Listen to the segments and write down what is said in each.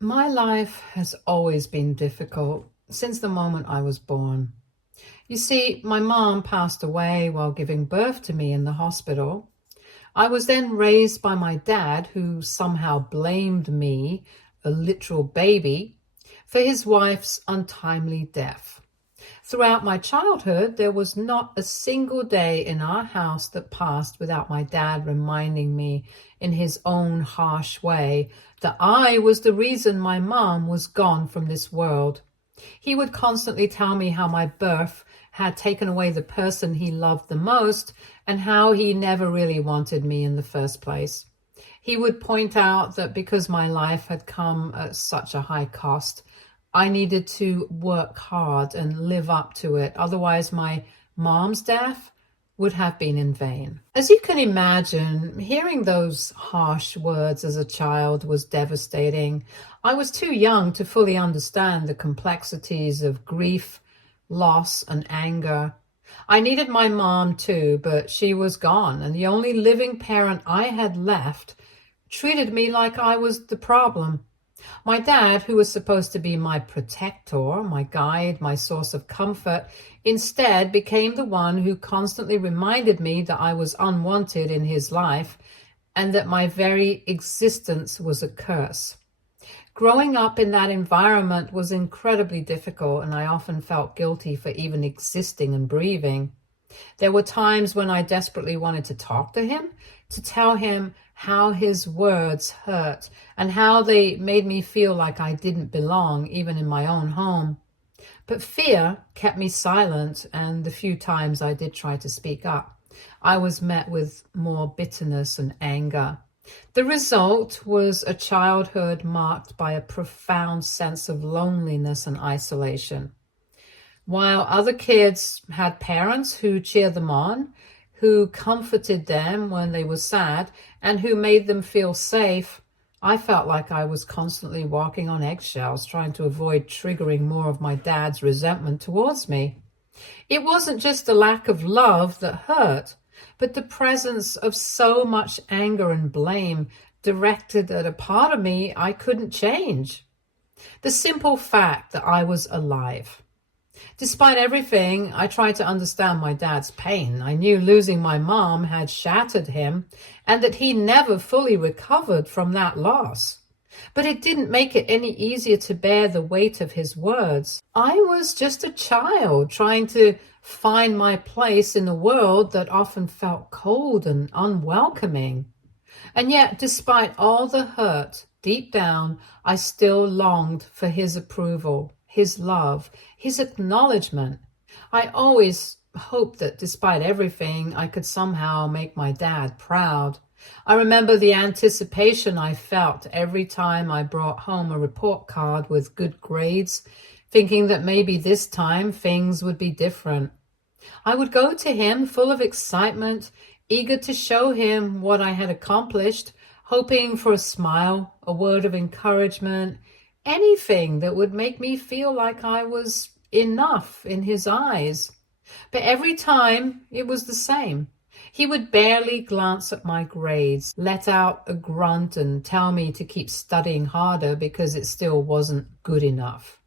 My life has always been difficult since the moment I was born. You see, my mom passed away while giving birth to me in the hospital. I was then raised by my dad, who somehow blamed me, a literal baby, for his wife's untimely death. Throughout my childhood, there was not a single day in our house that passed without my dad reminding me, in his own harsh way, that I was the reason my mom was gone from this world. He would constantly tell me how my birth had taken away the person he loved the most and how he never really wanted me in the first place. He would point out that because my life had come at such a high cost, I needed to work hard and live up to it. Otherwise, my mom's death would have been in vain. As you can imagine, hearing those harsh words as a child was devastating. I was too young to fully understand the complexities of grief, loss, and anger. I needed my mom too, but she was gone, and the only living parent I had left treated me like I was the problem. My dad, who was supposed to be my protector, my guide, my source of comfort, instead became the one who constantly reminded me that I was unwanted in his life and that my very existence was a curse. Growing up in that environment was incredibly difficult, and I often felt guilty for even existing and breathing. There were times when I desperately wanted to talk to him, to tell him how his words hurt and how they made me feel like I didn't belong even in my own home. But fear kept me silent, and the few times I did try to speak up, I was met with more bitterness and anger. The result was a childhood marked by a profound sense of loneliness and isolation. While other kids had parents who cheered them on, who comforted them when they were sad, and who made them feel safe, I felt like I was constantly walking on eggshells, trying to avoid triggering more of my dad's resentment towards me. It wasn't just the lack of love that hurt, but the presence of so much anger and blame directed at a part of me I couldn't change. The simple fact that I was alive. Despite everything, I tried to understand my dad's pain. I knew losing my mom had shattered him and that he never fully recovered from that loss. But it didn't make it any easier to bear the weight of his words. I was just a child trying to find my place in a world that often felt cold and unwelcoming. And yet, despite all the hurt, deep down, I still longed for his approval, his love, his acknowledgement. I always hoped that despite everything, I could somehow make my dad proud. I remember the anticipation I felt every time I brought home a report card with good grades, thinking that maybe this time things would be different. I would go to him full of excitement, eager to show him what I had accomplished, hoping for a smile, a word of encouragement, anything that would make me feel like I was enough in his eyes. But every time it was the same. He would barely glance at my grades, let out a grunt, and tell me to keep studying harder because it still wasn't good enough.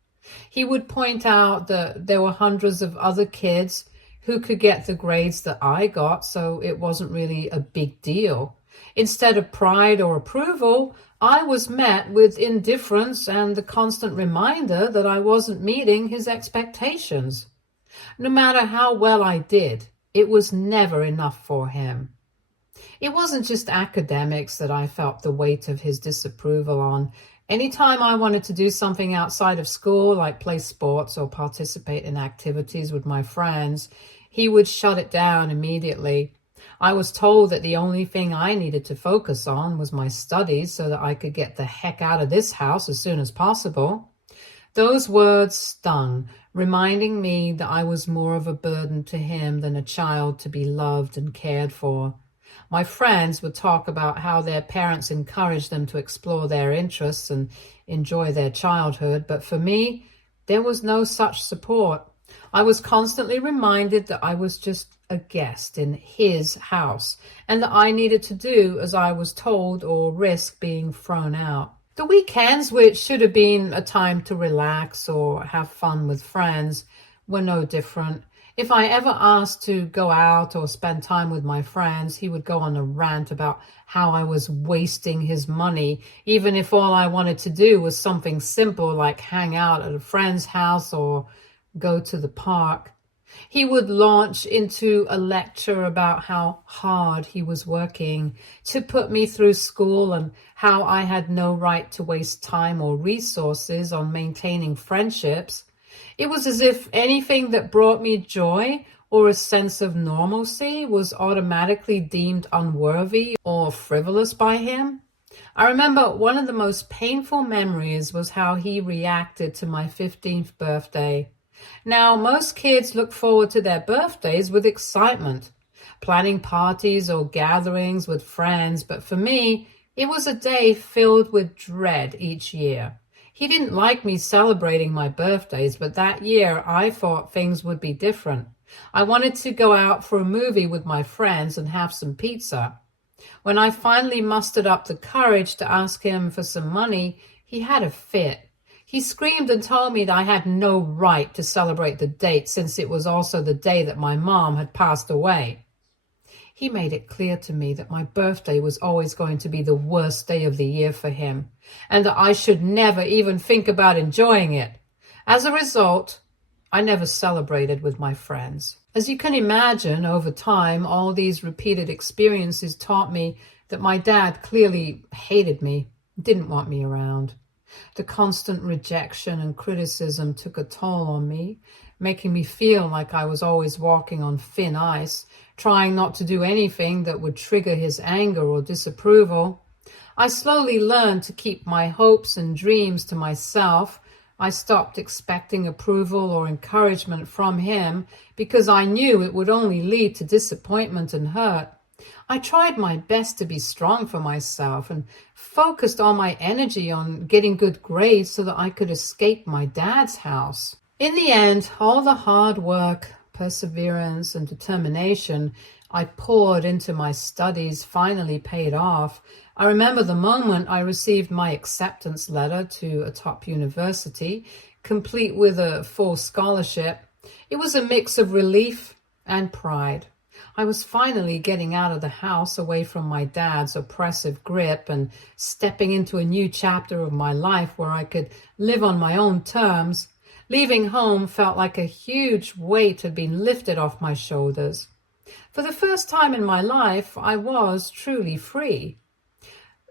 He would point out that there were hundreds of other kids who could get the grades that I got, so it wasn't really a big deal. Instead of pride or approval, I was met with indifference and the constant reminder that I wasn't meeting his expectations. No matter how well I did, it was never enough for him. It wasn't just academics that I felt the weight of his disapproval on. Anytime I wanted to do something outside of school, like play sports or participate in activities with my friends, he would shut it down immediately. I was told that the only thing I needed to focus on was my studies so that I could get the heck out of this house as soon as possible. Those words stung, reminding me that I was more of a burden to him than a child to be loved and cared for. My friends would talk about how their parents encouraged them to explore their interests and enjoy their childhood, but for me, there was no such support. I was constantly reminded that I was just a guest in his house and that I needed to do as I was told or risk being thrown out. The weekends, which should have been a time to relax or have fun with friends, were no different. If I ever asked to go out or spend time with my friends, he would go on a rant about how I was wasting his money, even if all I wanted to do was something simple like hang out at a friend's house or go to the park. He would launch into a lecture about how hard he was working to put me through school and how I had no right to waste time or resources on maintaining friendships. It was as if anything that brought me joy or a sense of normalcy was automatically deemed unworthy or frivolous by him. I remember one of the most painful memories was how he reacted to my 15th birthday. Now, most kids look forward to their birthdays with excitement, planning parties or gatherings with friends, but for me, it was a day filled with dread each year. He didn't like me celebrating my birthdays, but that year I thought things would be different. I wanted to go out for a movie with my friends and have some pizza. When I finally mustered up the courage to ask him for some money, he had a fit. He screamed and told me that I had no right to celebrate the date since it was also the day that my mom had passed away. He made it clear to me that my birthday was always going to be the worst day of the year for him, and that I should never even think about enjoying it. As a result, I never celebrated with my friends. As you can imagine, over time, all these repeated experiences taught me that my dad clearly hated me, didn't want me around. The constant rejection and criticism took a toll on me, making me feel like I was always walking on thin ice, trying not to do anything that would trigger his anger or disapproval. I slowly learned to keep my hopes and dreams to myself. I stopped expecting approval or encouragement from him because I knew it would only lead to disappointment and hurt. I tried my best to be strong for myself and focused all my energy on getting good grades so that I could escape my dad's house. In the end, all the hard work, perseverance, and determination I poured into my studies finally paid off. I remember the moment I received my acceptance letter to a top university, complete with a full scholarship. It was a mix of relief and pride. I was finally getting out of the house, away from my dad's oppressive grip, and stepping into a new chapter of my life where I could live on my own terms. Leaving home felt like a huge weight had been lifted off my shoulders. For the first time in my life, I was truly free.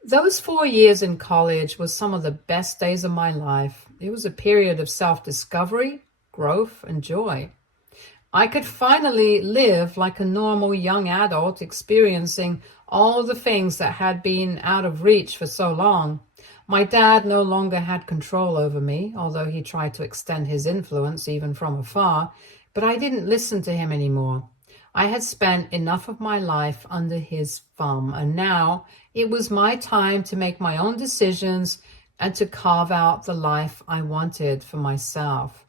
Those 4 years in college was some of the best days of my life. It was a period of self-discovery, growth, and joy. I could finally live like a normal young adult, experiencing all the things that had been out of reach for so long. My dad no longer had control over me, although he tried to extend his influence even from afar, but I didn't listen to him anymore. I had spent enough of my life under his thumb, and now it was my time to make my own decisions and to carve out the life I wanted for myself.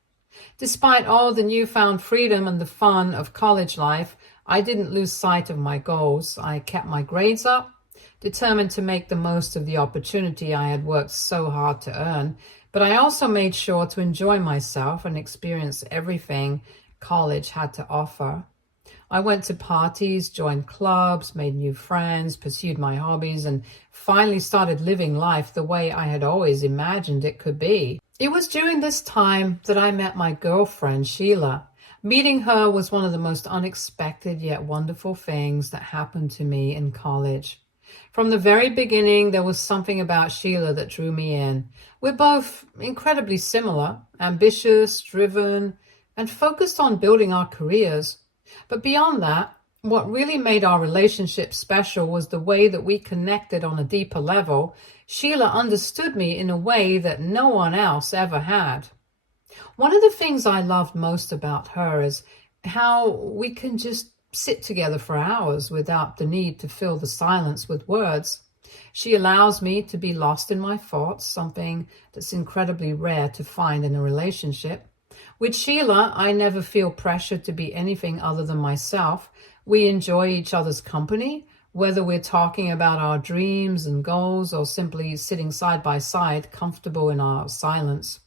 Despite all the newfound freedom and the fun of college life, I didn't lose sight of my goals. I kept my grades up, determined to make the most of the opportunity I had worked so hard to earn, but I also made sure to enjoy myself and experience everything college had to offer. I went to parties, joined clubs, made new friends, pursued my hobbies, and finally started living life the way I had always imagined it could be. It was during this time that I met my girlfriend, Sheila. Meeting her was one of the most unexpected yet wonderful things that happened to me in college. From the very beginning, there was something about Sheila that drew me in. We're both incredibly similar, ambitious, driven, and focused on building our careers. But beyond that, what really made our relationship special was the way that we connected on a deeper level. Sheila understood me in a way that no one else ever had. One of the things I loved most about her is how we can just sit together for hours without the need to fill the silence with words. She allows me to be lost in my thoughts, something that's incredibly rare to find in a relationship. With Sheila, I never feel pressured to be anything other than myself. We enjoy each other's company, whether we're talking about our dreams and goals or simply sitting side by side, comfortable in our silence.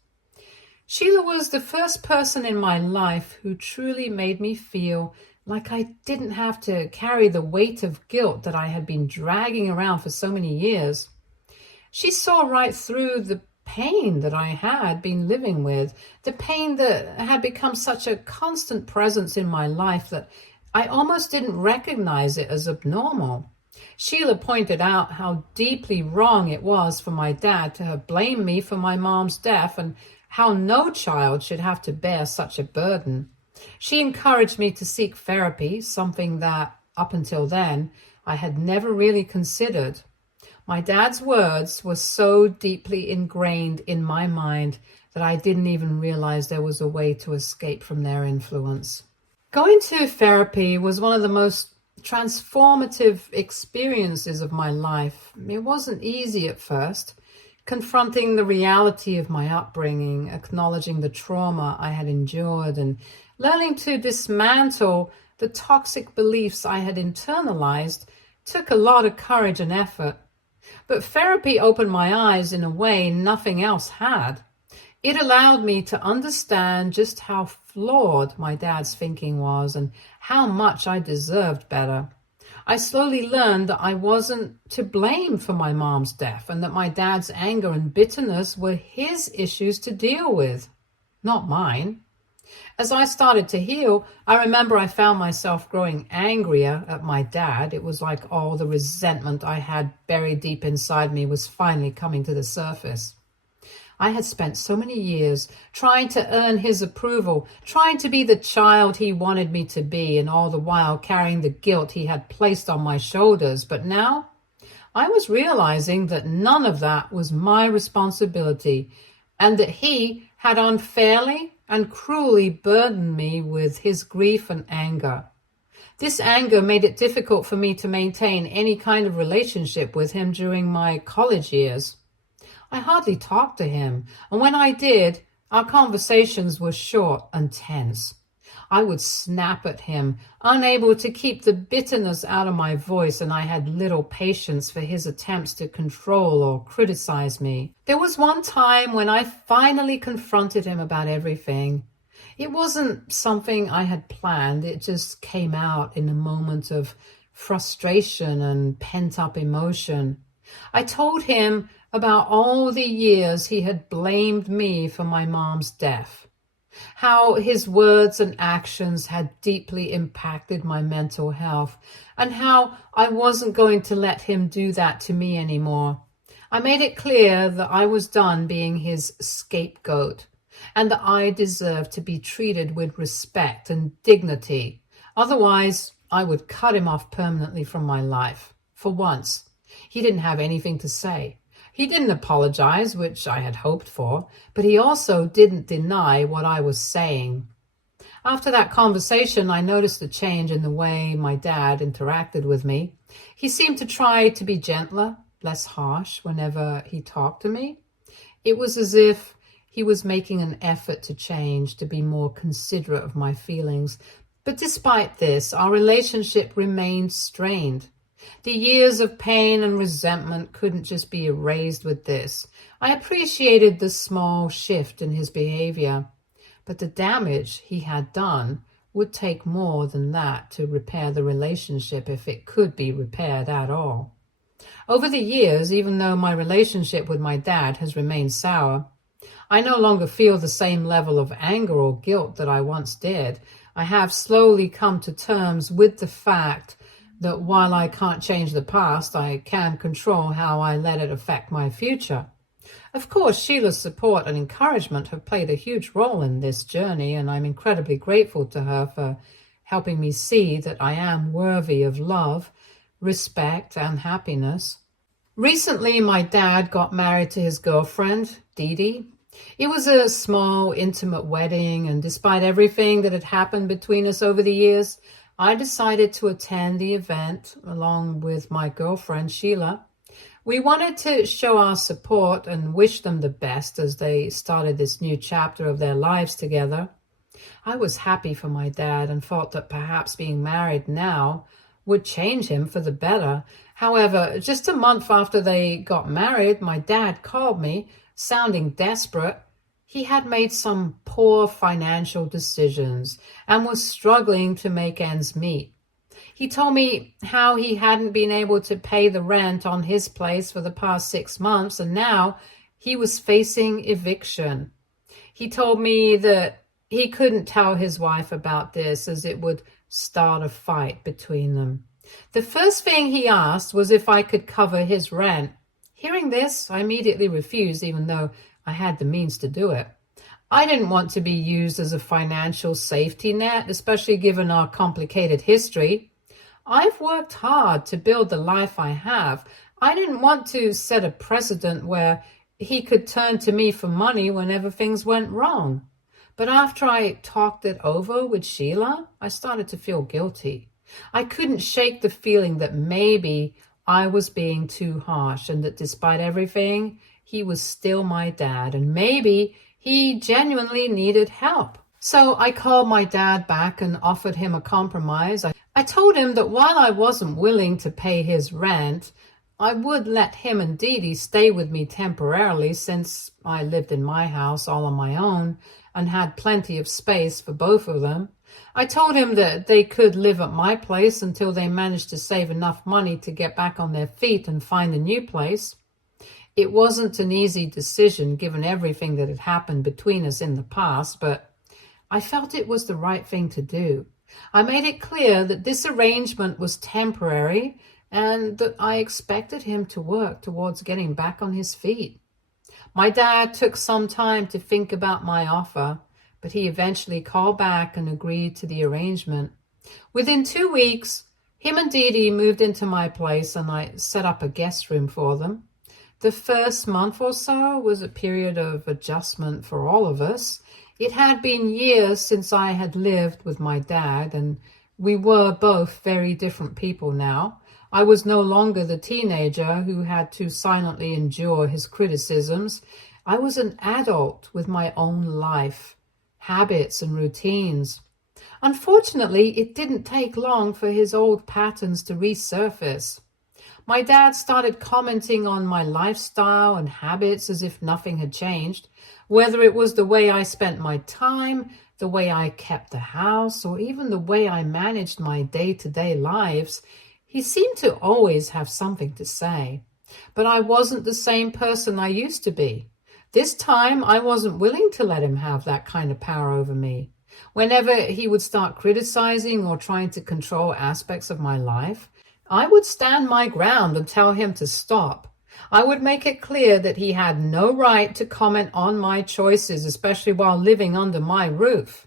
Sheila was the first person in my life who truly made me feel like I didn't have to carry the weight of guilt that I had been dragging around for so many years. She saw right through the pain that I had been living with, the pain that had become such a constant presence in my life that I almost didn't recognize it as abnormal. Sheila pointed out how deeply wrong it was for my dad to have blamed me for my mom's death and how no child should have to bear such a burden. She encouraged me to seek therapy, something that, up until then, I had never really considered. My dad's words were so deeply ingrained in my mind that I didn't even realize there was a way to escape from their influence. Going to therapy was one of the most transformative experiences of my life. It wasn't easy at first, confronting the reality of my upbringing, acknowledging the trauma I had endured, and learning to dismantle the toxic beliefs I had internalized took a lot of courage and effort. But therapy opened my eyes in a way nothing else had. It allowed me to understand just how flawed my dad's thinking was and how much I deserved better. I slowly learned that I wasn't to blame for my mom's death and that my dad's anger and bitterness were his issues to deal with, not mine. As I started to heal, I remember I found myself growing angrier at my dad. It was like all the resentment I had buried deep inside me was finally coming to the surface. I had spent so many years trying to earn his approval, trying to be the child he wanted me to be, and all the while carrying the guilt he had placed on my shoulders. But now I was realizing that none of that was my responsibility, and that he had unfairly and cruelly burdened me with his grief and anger. This anger made it difficult for me to maintain any kind of relationship with him during my college years. I hardly talked to him, and when I did, our conversations were short and tense. I would snap at him, unable to keep the bitterness out of my voice, and I had little patience for his attempts to control or criticize me. There was one time when I finally confronted him about everything. It wasn't something I had planned. It just came out in a moment of frustration and pent-up emotion. I told him about all the years he had blamed me for my mom's death, how his words and actions had deeply impacted my mental health, and how I wasn't going to let him do that to me anymore. I made it clear that I was done being his scapegoat, and that I deserved to be treated with respect and dignity. Otherwise, I would cut him off permanently from my life. For once, he didn't have anything to say. He didn't apologize, which I had hoped for, but he also didn't deny what I was saying. After that conversation, I noticed a change in the way my dad interacted with me. He seemed to try to be gentler, less harsh whenever he talked to me. It was as if he was making an effort to change, to be more considerate of my feelings. But despite this, our relationship remained strained. The years of pain and resentment couldn't just be erased with this. I appreciated the small shift in his behavior, but the damage he had done would take more than that to repair the relationship, if it could be repaired at all. Over the years, even though my relationship with my dad has remained sour, I no longer feel the same level of anger or guilt that I once did. I have slowly come to terms with the fact that while I can't change the past, I can control how I let it affect my future. Of course, Sheila's support and encouragement have played a huge role in this journey, and I'm incredibly grateful to her for helping me see that I am worthy of love, respect, and happiness. Recently, my dad got married to his girlfriend, Dee Dee. It was a small, intimate wedding, and despite everything that had happened between us over the years, I decided to attend the event along with my girlfriend, Sheila. We wanted to show our support and wish them the best as they started this new chapter of their lives together. I was happy for my dad and thought that perhaps being married now would change him for the better. However, just a month after they got married, my dad called me, sounding desperate. He had made some poor financial decisions and was struggling to make ends meet. He told me how he hadn't been able to pay the rent on his place for the past 6 months, and now he was facing eviction. He told me that he couldn't tell his wife about this as it would start a fight between them. The first thing he asked was if I could cover his rent. Hearing this, I immediately refused, even though I had the means to do it. I didn't want to be used as a financial safety net, especially given our complicated history. I've worked hard to build the life I have. I didn't want to set a precedent where he could turn to me for money whenever things went wrong. But after I talked it over with Sheila, I started to feel guilty. I couldn't shake the feeling that maybe I was being too harsh and that despite everything, he was still my dad and maybe he genuinely needed help. So I called my dad back and offered him a compromise. I told him that while I wasn't willing to pay his rent, I would let him and Dee Dee stay with me temporarily since I lived in my house all on my own and had plenty of space for both of them. I told him that they could live at my place until they managed to save enough money to get back on their feet and find a new place. It wasn't an easy decision given everything that had happened between us in the past, but I felt it was the right thing to do. I made it clear that this arrangement was temporary and that I expected him to work towards getting back on his feet. My dad took some time to think about my offer, but he eventually called back and agreed to the arrangement. Within 2 weeks, him and Dee Dee moved into my place and I set up a guest room for them. The first month or so was a period of adjustment for all of us. It had been years since I had lived with my dad, and we were both very different people now. I was no longer the teenager who had to silently endure his criticisms. I was an adult with my own life, habits and routines. Unfortunately, it didn't take long for his old patterns to resurface. My dad started commenting on my lifestyle and habits as if nothing had changed, whether it was the way I spent my time, the way I kept the house, or even the way I managed my day-to-day lives. He seemed to always have something to say. But I wasn't the same person I used to be. This time, I wasn't willing to let him have that kind of power over me. Whenever he would start criticizing or trying to control aspects of my life, I would stand my ground and tell him to stop. I would make it clear that he had no right to comment on my choices, especially while living under my roof.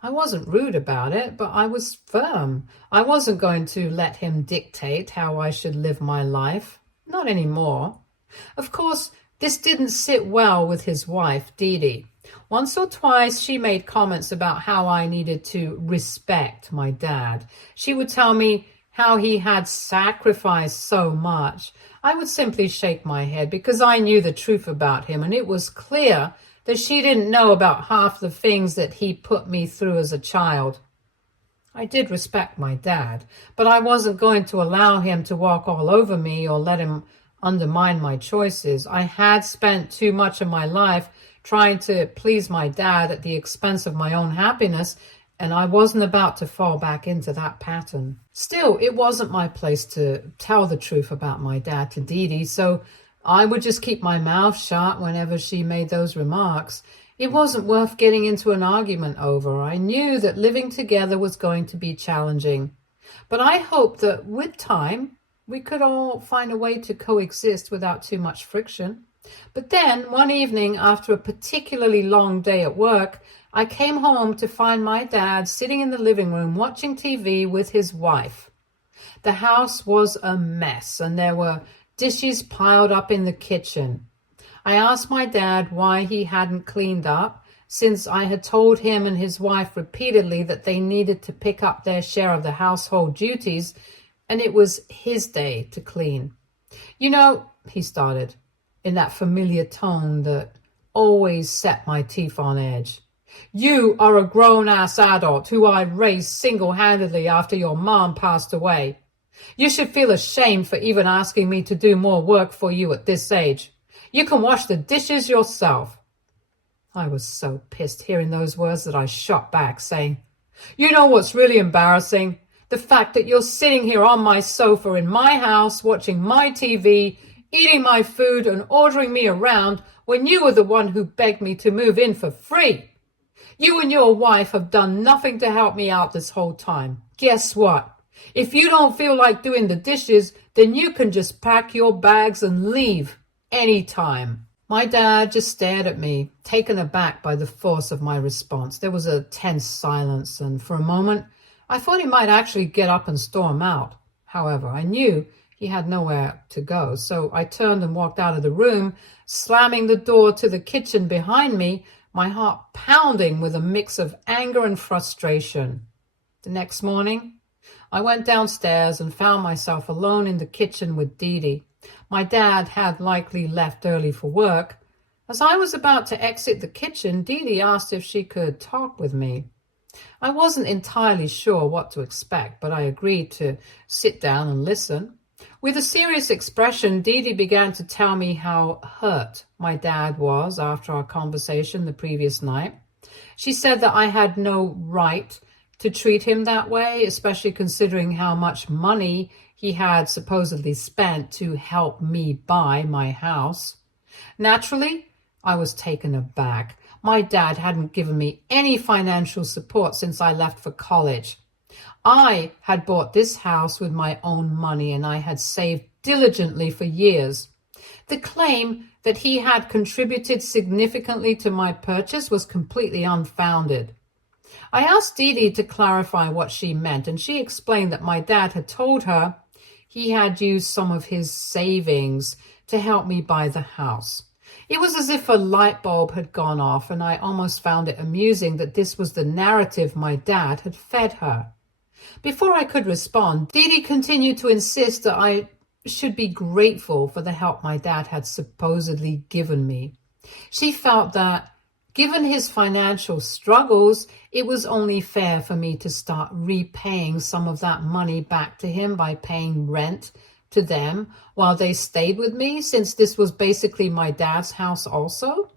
I wasn't rude about it, but I was firm. I wasn't going to let him dictate how I should live my life. Not anymore. Of course, this didn't sit well with his wife, Dee Dee. Once or twice, she made comments about how I needed to respect my dad. She would tell me how he had sacrificed so much. I would simply shake my head because I knew the truth about him, and it was clear that she didn't know about half the things that he put me through as a child. I did respect my dad, but I wasn't going to allow him to walk all over me or let him undermine my choices. I had spent too much of my life trying to please my dad at the expense of my own happiness, and I wasn't about to fall back into that pattern. Still, it wasn't my place to tell the truth about my dad to Dee Dee, so I would just keep my mouth shut whenever she made those remarks. It wasn't worth getting into an argument over. I knew that living together was going to be challenging, but I hoped that with time, we could all find a way to coexist without too much friction. But then, one evening, after a particularly long day at work, I came home to find my dad sitting in the living room watching TV with his wife. The house was a mess, and there were dishes piled up in the kitchen. I asked my dad why he hadn't cleaned up, since I had told him and his wife repeatedly that they needed to pick up their share of the household duties, and it was his day to clean. You know, he started, in that familiar tone that always set my teeth on edge. You are a grown-ass adult who I raised single-handedly after your mom passed away. You should feel ashamed for even asking me to do more work for you at this age. You can wash the dishes yourself." I was so pissed hearing those words that I shot back, saying, "You know what's really embarrassing? The fact that you're sitting here on my sofa in my house, watching my TV, eating my food and ordering me around when you were the one who begged me to move in for free. You and your wife have done nothing to help me out this whole time. Guess what? If you don't feel like doing the dishes, then you can just pack your bags and leave anytime." My dad just stared at me, taken aback by the force of my response. There was a tense silence, and for a moment, I thought he might actually get up and storm out. However, I knew he had nowhere to go, so I turned and walked out of the room, slamming the door to the kitchen behind me, my heart pounding with a mix of anger and frustration. The next morning, I went downstairs and found myself alone in the kitchen with Dee Dee. My dad had likely left early for work. As I was about to exit the kitchen, Dee Dee asked if she could talk with me. I wasn't entirely sure what to expect, but I agreed to sit down and listen. With a serious expression, Dee Dee began to tell me how hurt my dad was after our conversation the previous night. She said that I had no right to treat him that way, especially considering how much money he had supposedly spent to help me buy my house. Naturally, I was taken aback. My dad hadn't given me any financial support since I left for college. I had bought this house with my own money, and I had saved diligently for years. The claim that he had contributed significantly to my purchase was completely unfounded. I asked Dee Dee to clarify what she meant, and she explained that my dad had told her he had used some of his savings to help me buy the house. It was as if a light bulb had gone off, and I almost found it amusing that this was the narrative my dad had fed her. Before I could respond, Dee Dee continued to insist that I should be grateful for the help my dad had supposedly given me. She felt that, given his financial struggles, it was only fair for me to start repaying some of that money back to him by paying rent to them while they stayed with me, since this was basically my dad's house also.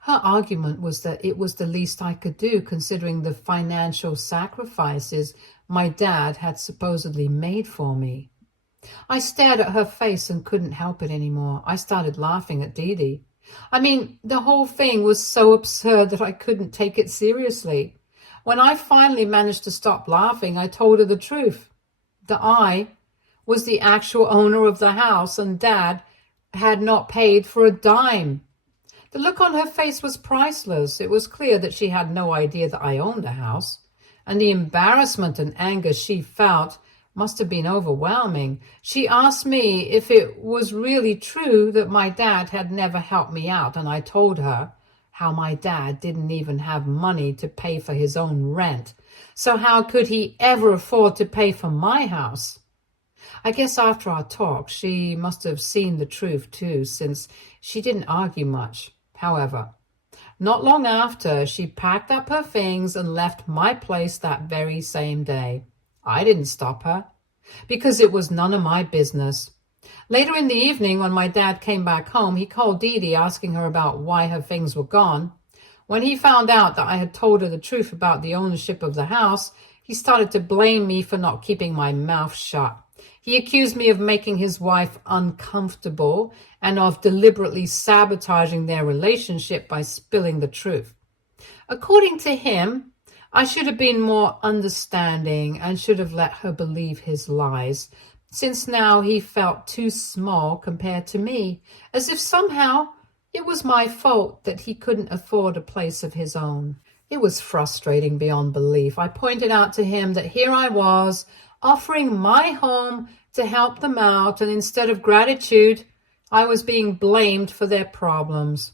Her argument was that it was the least I could do, considering the financial sacrifices my dad had supposedly made for me. I stared at her face and couldn't help it anymore. I started laughing at Dee Dee. I mean, the whole thing was so absurd that I couldn't take it seriously. When I finally managed to stop laughing, I told her the truth. That I was the actual owner of the house, and Dad had not paid for a dime. The look on her face was priceless. It was clear that she had no idea that I owned the house, and the embarrassment and anger she felt must have been overwhelming. She asked me if it was really true that my dad had never helped me out, and I told her how my dad didn't even have money to pay for his own rent. So how could he ever afford to pay for my house? I guess after our talk, she must have seen the truth too, since she didn't argue much. However, not long after, she packed up her things and left my place that very same day. I didn't stop her, because it was none of my business. Later in the evening, when my dad came back home, he called Dee Dee, asking her about why her things were gone. When he found out that I had told her the truth about the ownership of the house, he started to blame me for not keeping my mouth shut. He accused me of making his wife uncomfortable and of deliberately sabotaging their relationship by spilling the truth. According to him, I should have been more understanding and should have let her believe his lies, since now he felt too small compared to me, as if somehow it was my fault that he couldn't afford a place of his own. It was frustrating beyond belief. I pointed out to him that here I was, offering my home to help them out, and instead of gratitude, I was being blamed for their problems.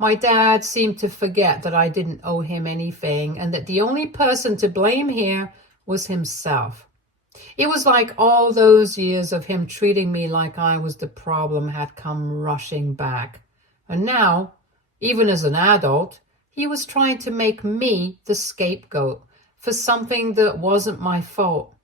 My dad seemed to forget that I didn't owe him anything, and that the only person to blame here was himself. It was like all those years of him treating me like I was the problem had come rushing back. And now, even as an adult, He was trying to make me the scapegoat for something that wasn't my fault.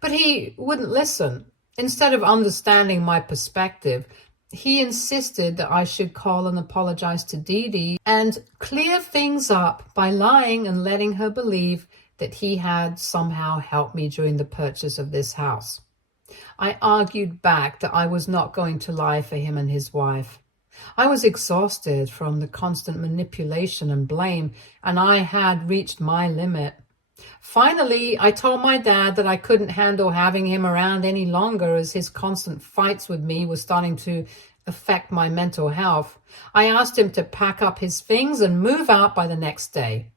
But he wouldn't listen. Instead of understanding my perspective, he insisted that I should call and apologize to Dee Dee and clear things up by lying and letting her believe that he had somehow helped me during the purchase of this house. I argued back that I was not going to lie for him and his wife. I was exhausted from the constant manipulation and blame, and I had reached my limit. Finally, I told my dad that I couldn't handle having him around any longer, as his constant fights with me were starting to affect my mental health. I asked him to pack up his things and move out by the next day.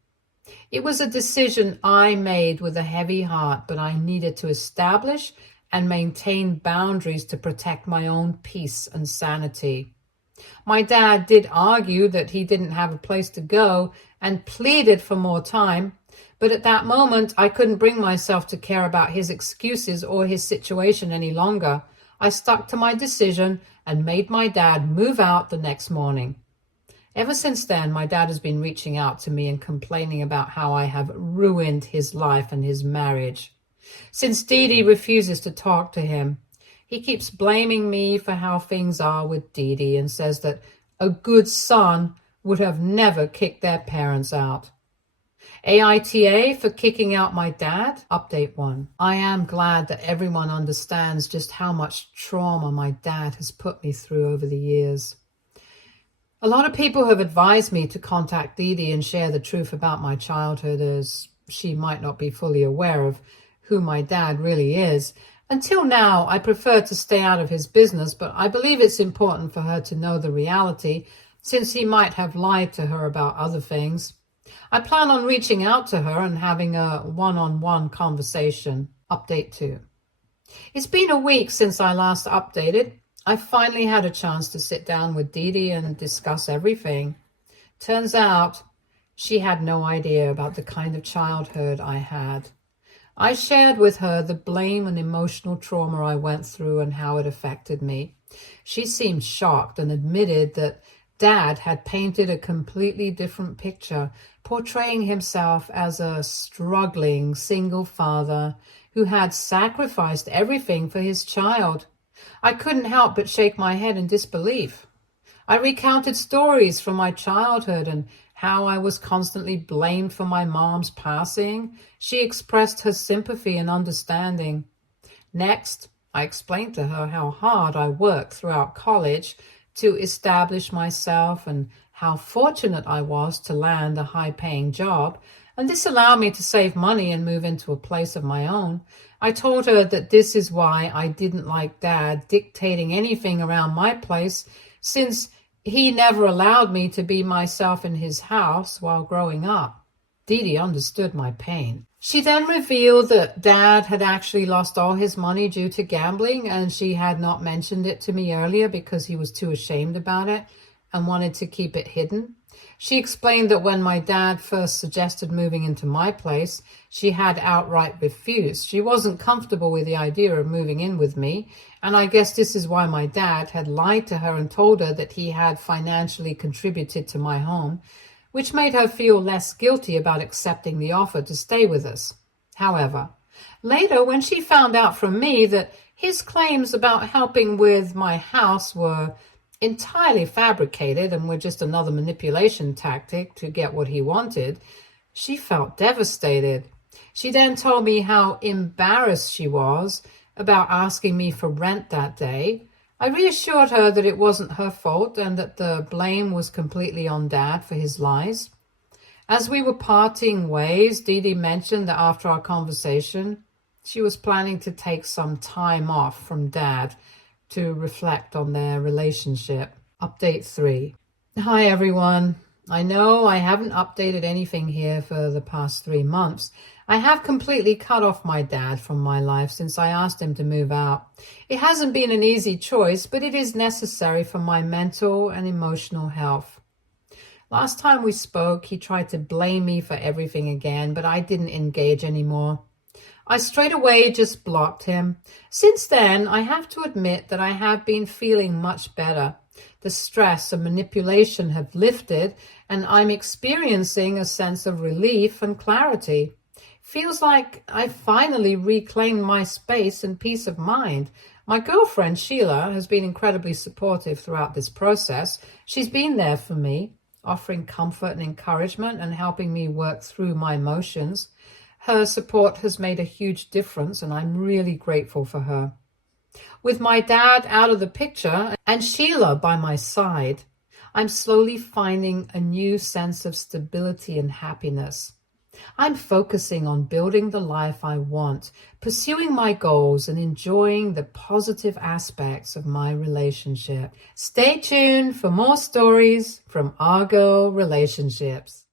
It was a decision I made with a heavy heart, but I needed to establish and maintain boundaries to protect my own peace and sanity. My dad did argue that he didn't have a place to go and pleaded for more time, but at that moment I couldn't bring myself to care about his excuses or his situation any longer. I stuck to my decision and made my dad move out the next morning. Ever since then, my dad has been reaching out to me and complaining about how I have ruined his life and his marriage. Since Dee Dee refuses to talk to him, he keeps blaming me for how things are with Dee Dee and says that a good son would have never kicked their parents out. AITA for kicking out my dad? Update 1. I am glad that everyone understands just how much trauma my dad has put me through over the years. A lot of people have advised me to contact Dee Dee and share the truth about my childhood, as she might not be fully aware of who my dad really is. Until now, I prefer to stay out of his business, but I believe it's important for her to know the reality, since he might have lied to her about other things. I plan on reaching out to her and having a one-on-one conversation. Update 2. It's been a week since I last updated. I finally had a chance to sit down with Dee Dee and discuss everything. Turns out she had no idea about the kind of childhood I had. I shared with her the blame and emotional trauma I went through and how it affected me. She seemed shocked and admitted that Dad had painted a completely different picture, portraying himself as a struggling single father who had sacrificed everything for his child. I couldn't help but shake my head in disbelief. I recounted stories from my childhood and how I was constantly blamed for my mom's passing. She expressed her sympathy and understanding. Next, I explained to her how hard I worked throughout college to establish myself and how fortunate I was to land a high-paying job, and this allowed me to save money and move into a place of my own. I told her that this is why I didn't like Dad dictating anything around my place, since he never allowed me to be myself in his house while growing up. Dee Dee understood my pain. She then revealed that Dad had actually lost all his money due to gambling, and she had not mentioned it to me earlier because he was too ashamed about it and wanted to keep it hidden. She explained that when my dad first suggested moving into my place, she had outright refused. She wasn't comfortable with the idea of moving in with me, and I guess this is why my dad had lied to her and told her that he had financially contributed to my home, which made her feel less guilty about accepting the offer to stay with us. However, later when she found out from me that his claims about helping with my house were entirely fabricated and were just another manipulation tactic to get what he wanted, she felt devastated. She then told me how embarrassed she was about asking me for rent that day. I reassured her that it wasn't her fault and that the blame was completely on Dad for his lies. As we were parting ways, Dee Dee mentioned that after our conversation, she was planning to take some time off from Dad to reflect on their relationship. Update 3. Hi everyone. I know I haven't updated anything here for the past 3 months. I have completely cut off my dad from my life since I asked him to move out. It hasn't been an easy choice, but it is necessary for my mental and emotional health. Last time we spoke, he tried to blame me for everything again, but I didn't engage anymore. I straight away just blocked him. Since then, I have to admit that I have been feeling much better. The stress and manipulation have lifted, and I'm experiencing a sense of relief and clarity. Feels like I finally reclaimed my space and peace of mind. My girlfriend, Sheila, has been incredibly supportive throughout this process. She's been there for me, offering comfort and encouragement and helping me work through my emotions. Her support has made a huge difference, and I'm really grateful for her. With my dad out of the picture and Sheila by my side, I'm slowly finding a new sense of stability and happiness. I'm focusing on building the life I want, pursuing my goals, and enjoying the positive aspects of my relationship. Stay tuned for more stories from Our Girl Relationships.